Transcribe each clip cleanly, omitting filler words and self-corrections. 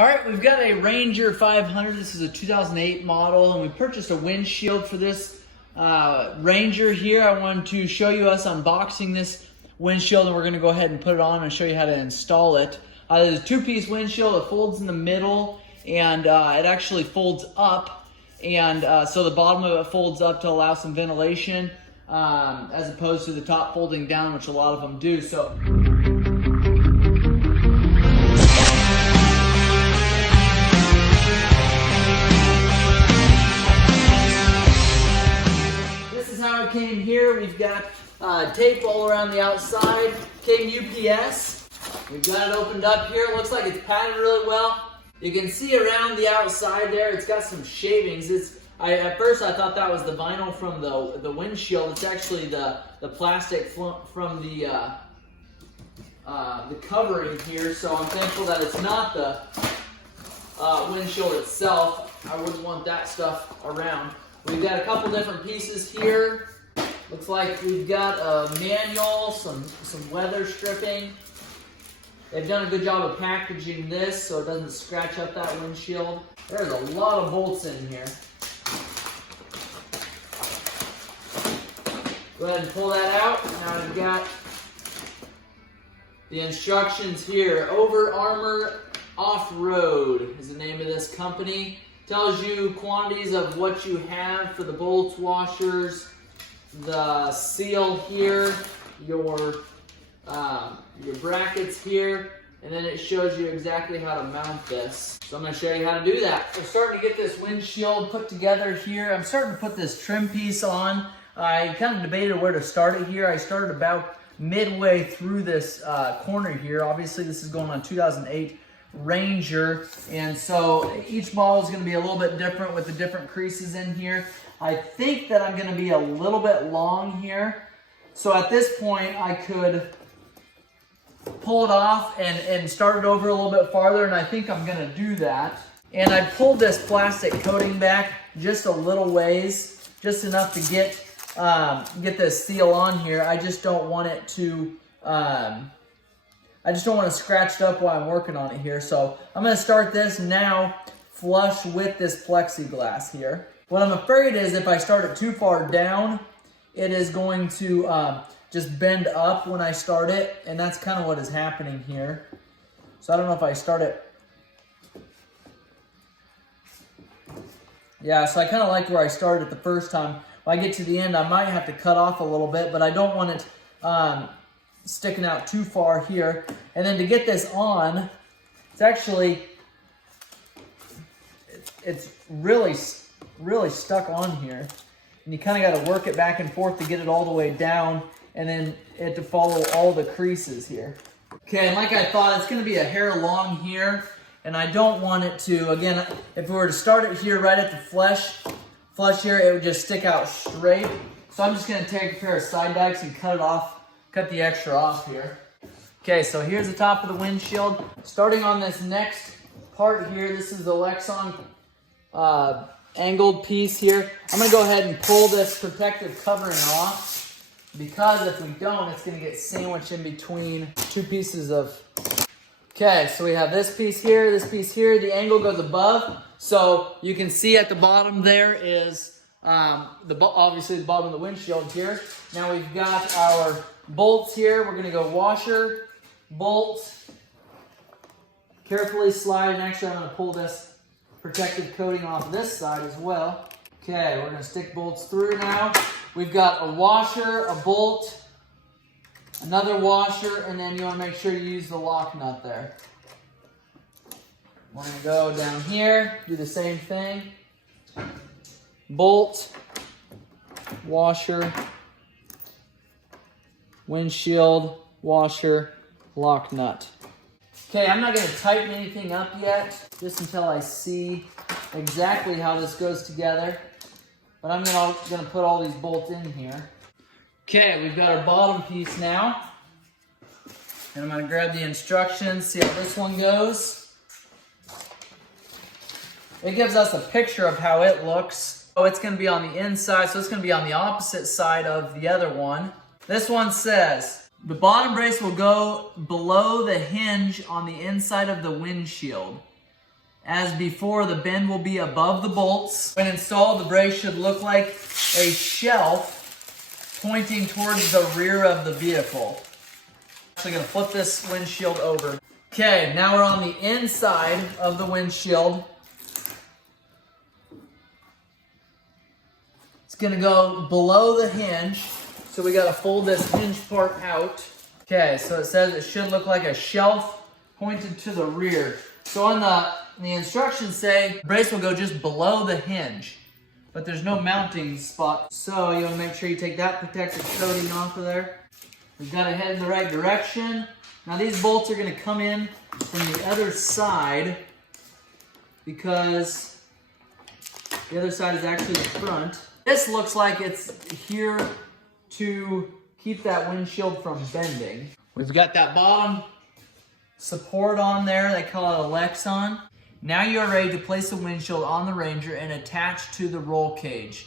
All right, we've got a Ranger 500. This is a 2008 model, and we purchased a windshield for this Ranger here. I wanted to show you us unboxing this windshield, and we're going to go ahead and put it on and show you how to install it. There's a two-piece windshield. It folds in the middle, and it actually folds up, and so the bottom of it folds up to allow some ventilation, as opposed to the top folding down, which a lot of them do. So. How it came here. We've got tape all around the outside. Came UPS. We've got it opened up here. It looks like it's padded really well. You can see around the outside there, it's got some shavings. At first I thought that was the vinyl from the windshield. It's actually the plastic from the covering here. So I'm thankful that it's not the windshield itself. I wouldn't want that stuff around. We've got a couple different pieces here. Looks like we've got a manual, some weather stripping. They've done a good job of packaging this so it doesn't scratch up that windshield. There's a lot of bolts in here. Go ahead and pull that out. Now we've got the instructions here. Over Armor Off-Road is the name of this company. Tells you quantities of what you have for the bolts, washers, the seal here, your brackets here, and then it shows you exactly how to mount this. So I'm going to show you how to do that. We're starting to get this windshield put together here. I'm starting to put this trim piece on. I kind of debated where to start it here. I started about midway through this corner here. Obviously this is going on 2008 Ranger, and so each model is going to be a little bit different with the different creases in here. I think that I'm going to be a little bit long here, so at this point I could pull it off and start it over a little bit farther, and I think I'm going to do that. And I pulled this plastic coating back just a little ways, just enough to get this seal on here. I just don't want it to scratch it up while I'm working on it here. So I'm going to start this now flush with this plexiglass here. What I'm afraid is if I start it too far down, it is going to just bend up when I start it. And that's kind of what is happening here. So I don't know if I start it. Yeah, so I kind of like where I started it the first time. When I get to the end, I might have to cut off a little bit, but I don't want it sticking out too far here. And then to get this on, it's actually, it's really stuck on here. And you kind of got to work it back and forth to get it all the way down, and then it to follow all the creases here. Okay, and like I thought, it's going to be a hair long here, and I don't want it to, again, if we were to start it here right at the flush here, it would just stick out straight. So I'm just going to take a pair of side dikes and cut it off. Cut the extra off here. Okay, so here's the top of the windshield. Starting on this next part here, this is the Lexan angled piece here. I'm going to go ahead and pull this protective covering off, because if we don't, it's going to get sandwiched in between two pieces of... Okay, so we have this piece here, this piece here. The angle goes above, so you can see at the bottom there is obviously the bottom of the windshield here. Now we've got our bolts here. We're going to go washer, bolt, carefully slide, and actually I'm going to pull this protective coating off this side as well. Okay, we're going to stick bolts through now. We've got a washer, a bolt, another washer, and then you want to make sure you use the lock nut there. We're going to go down here, do the same thing. Bolt, washer, windshield, washer, lock nut. Okay, I'm not going to tighten anything up yet, just until I see exactly how this goes together. But I'm going to put all these bolts in here. Okay, we've got our bottom piece now. And I'm going to grab the instructions, see how this one goes. It gives us a picture of how it looks. Oh, it's going to be on the inside, so it's going to be on the opposite side of the other one. This one says, the bottom brace will go below the hinge on the inside of the windshield. As before, the bend will be above the bolts. When installed, the brace should look like a shelf pointing towards the rear of the vehicle. So I'm gonna flip this windshield over. Okay, now we're on the inside of the windshield. It's gonna go below the hinge, so we gotta fold this hinge part out. Okay, so it says it should look like a shelf pointed to the rear. So on the instructions say the brace will go just below the hinge, but there's no mounting spot. So you wanna make sure you take that protective coating off of there. We've got to head in the right direction. Now these bolts are gonna come in from the other side because the other side is actually the front. This looks like it's here to keep that windshield from bending. We've got that bottom support on there. They call it a Lexon. Now you are ready to place the windshield on the Ranger and attach to the roll cage.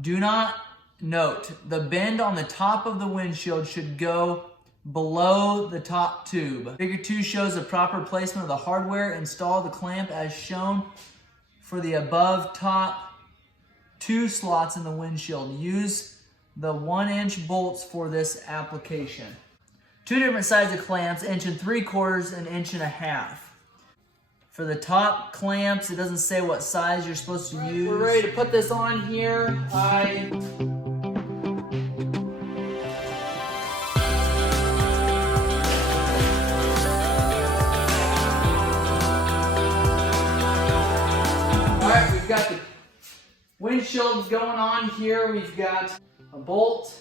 Do not note, the bend on the top of the windshield should go below the top tube. Figure 2 shows the proper placement of the hardware. Install the clamp as shown for the above top 2 slots in the windshield. Use the 1-inch bolts for this application. 2 different sizes of clamps, 1 3/4 and 1.5 inches. For the top clamps, it doesn't say what size you're supposed to use. We're ready to put this on here. Alright, we've got the windshield going on here. We've got a bolt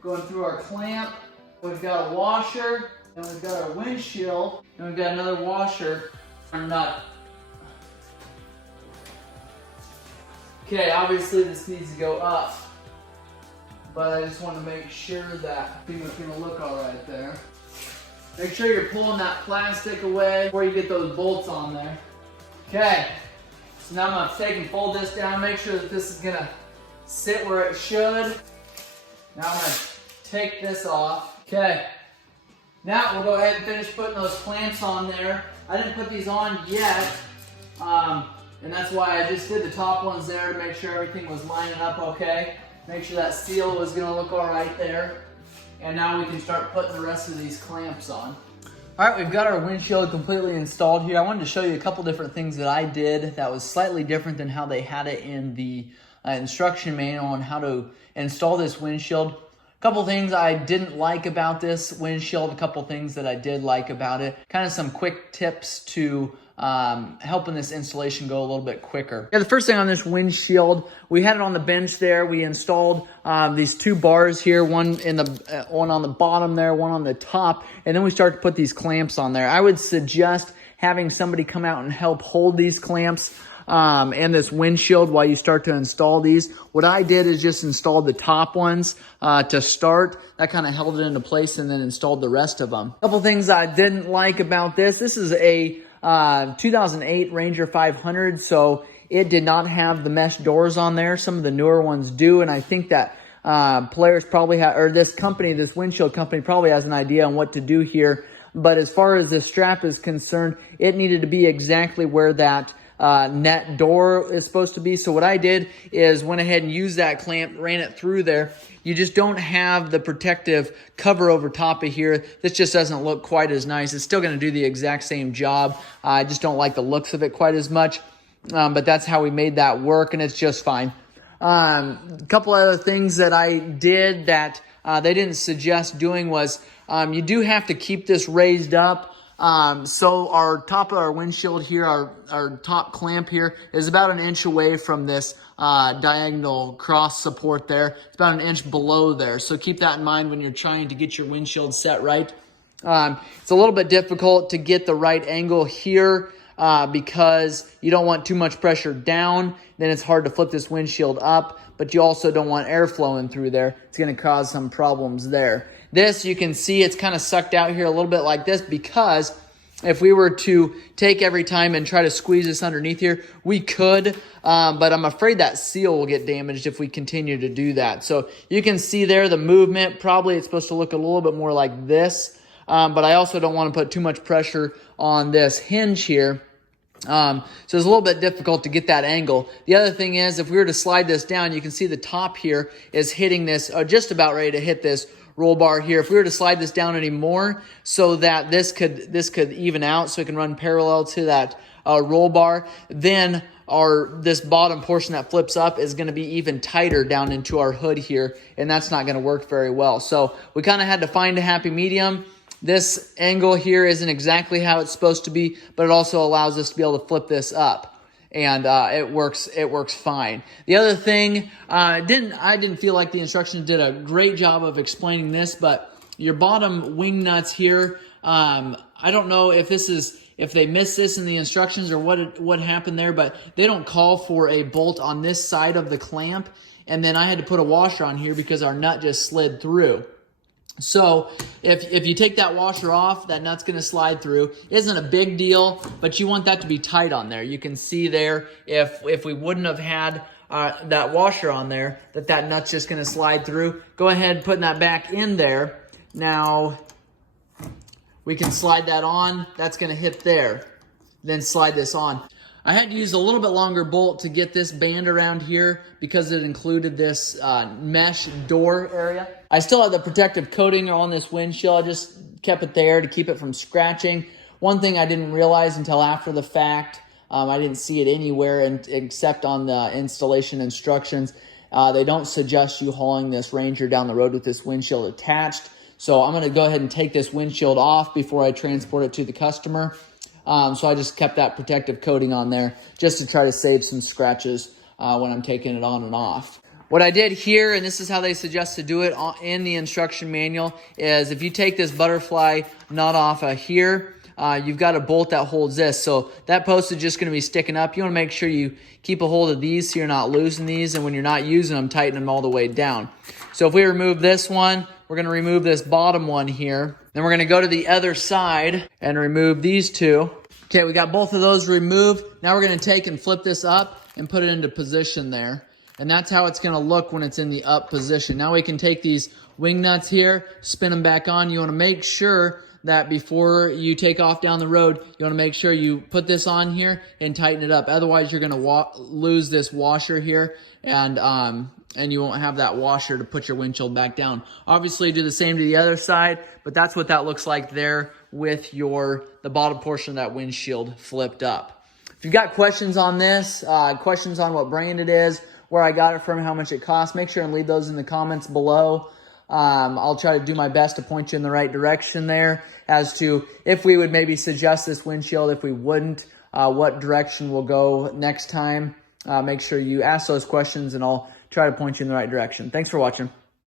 going through our clamp. We've got a washer, and we've got our windshield, and we've got another washer or nut. Okay, obviously this needs to go up, but I just want to make sure that thing is going to look all right there. Make sure you're pulling that plastic away before you get those bolts on there. Okay, so now I'm going to take and fold this down, make sure that this is going to sit where it should. Now I'm going to take this off. Okay, now we'll go ahead and finish putting those clamps on there. I didn't put these on yet, and that's why I just did the top ones there to make sure everything was lining up okay. Make sure that seal was gonna look all right there. And now we can start putting the rest of these clamps on. All right, we've got our windshield completely installed here. I wanted to show you a couple different things that I did that was slightly different than how they had it in the instruction manual on how to install this windshield. A couple things I didn't like about this windshield, a couple things that I did like about it. Kind of some quick tips to helping this installation go a little bit quicker. Yeah, the first thing on this windshield, we had it on the bench there. We installed these 2 bars here, one on the bottom there, one on the top, and then we start to put these clamps on there. I would suggest having somebody come out and help hold these clamps and this windshield while you start to install these. What I did is just installed the top ones to start. That kind of held it into place and then installed the rest of them. A couple things I didn't like about this. This is a 2008 Ranger 500, so it did not have the mesh doors on there. Some of the newer ones do, and I think that Polaris probably this windshield company probably has an idea on what to do here. But as far as the strap is concerned, it needed to be exactly where that net door is supposed to be. So what I did is went ahead and used that clamp, ran it through there. You just don't have the protective cover over top of here. This just doesn't look quite as nice. It's still going to do the exact same job. I just don't like the looks of it quite as much. But that's how we made that work, and it's just fine. A couple other things that I did that they didn't suggest doing was you do have to keep this raised up. So our top of our windshield here, our top clamp here is about 1 inch away from this diagonal cross support there. It's about 1 inch below there. So keep that in mind when you're trying to get your windshield set right. It's a little bit difficult to get the right angle here because you don't want too much pressure down. Then it's hard to flip this windshield up, but you also don't want air flowing through there. It's going to cause some problems there. This, you can see it's kind of sucked out here a little bit like this because if we were to take every time and try to squeeze this underneath here, we could, but I'm afraid that seal will get damaged if we continue to do that. So you can see there the movement. Probably it's supposed to look a little bit more like this, but I also don't want to put too much pressure on this hinge here So it's a little bit difficult to get that angle. The other thing is, if we were to slide this down, you can see the top here is hitting this, just about ready to hit this roll bar here. If we were to slide this down any more so that this could even out, so it can run parallel to that roll bar, then this bottom portion that flips up is going to be even tighter down into our hood here, and that's not going to work very well. So we kind of had to find a happy medium. This angle here isn't exactly how it's supposed to be, but it also allows us to be able to flip this up, and it works fine. The other thing, I didn't feel like the instructions did a great job of explaining this, but your bottom wing nuts here, I don't know if they missed this in the instructions or what happened there, but they don't call for a bolt on this side of the clamp, and then I had to put a washer on here because our nut just slid through. So if you take that washer off, that nut's going to slide through. It isn't a big deal, but you want that to be tight on there. You can see there, if we wouldn't have had that washer on there, that nut's just going to slide through. Go ahead putting that back in there. Now we can slide that on. That's going to hit there. Then slide this on. I had to use a little bit longer bolt to get this band around here because it included this mesh door area. I still have the protective coating on this windshield. I just kept it there to keep it from scratching. One thing I didn't realize until after the fact, I didn't see it anywhere except on the installation instructions. They don't suggest you hauling this Ranger down the road with this windshield attached. So I'm going to go ahead and take this windshield off before I transport it to the customer. So I just kept that protective coating on there just to try to save some scratches when I'm taking it on and off. What I did here, and this is how they suggest to do it in the instruction manual, is if you take this butterfly nut off of here, you've got a bolt that holds this. So that post is just going to be sticking up. You want to make sure you keep a hold of these so you're not losing these, and when you're not using them, tighten them all the way down. So if we remove this one, we're going to remove this bottom one here. Then we're going to go to the other side and remove these two. Okay, we got both of those removed. Now we're going to take and flip this up and put it into position there. And that's how it's going to look when it's in the up position. Now we can take these wing nuts here, spin them back on. You want to make sure that before you take off down the road, you want to make sure you put this on here and tighten it up. Otherwise, you're going to lose this washer here, and you won't have that washer to put your windshield back down. Obviously, do the same to the other side, but that's what that looks like there with the bottom portion of that windshield flipped up. If you've got questions on this, questions on what brand it is, where I got it from, how much it costs, make sure and leave those in the comments below. I'll try to do my best to point you in the right direction there as to if we would maybe suggest this windshield, if we wouldn't, what direction we'll go next time. Make sure you ask those questions and I'll try to point you in the right direction. Thanks for watching.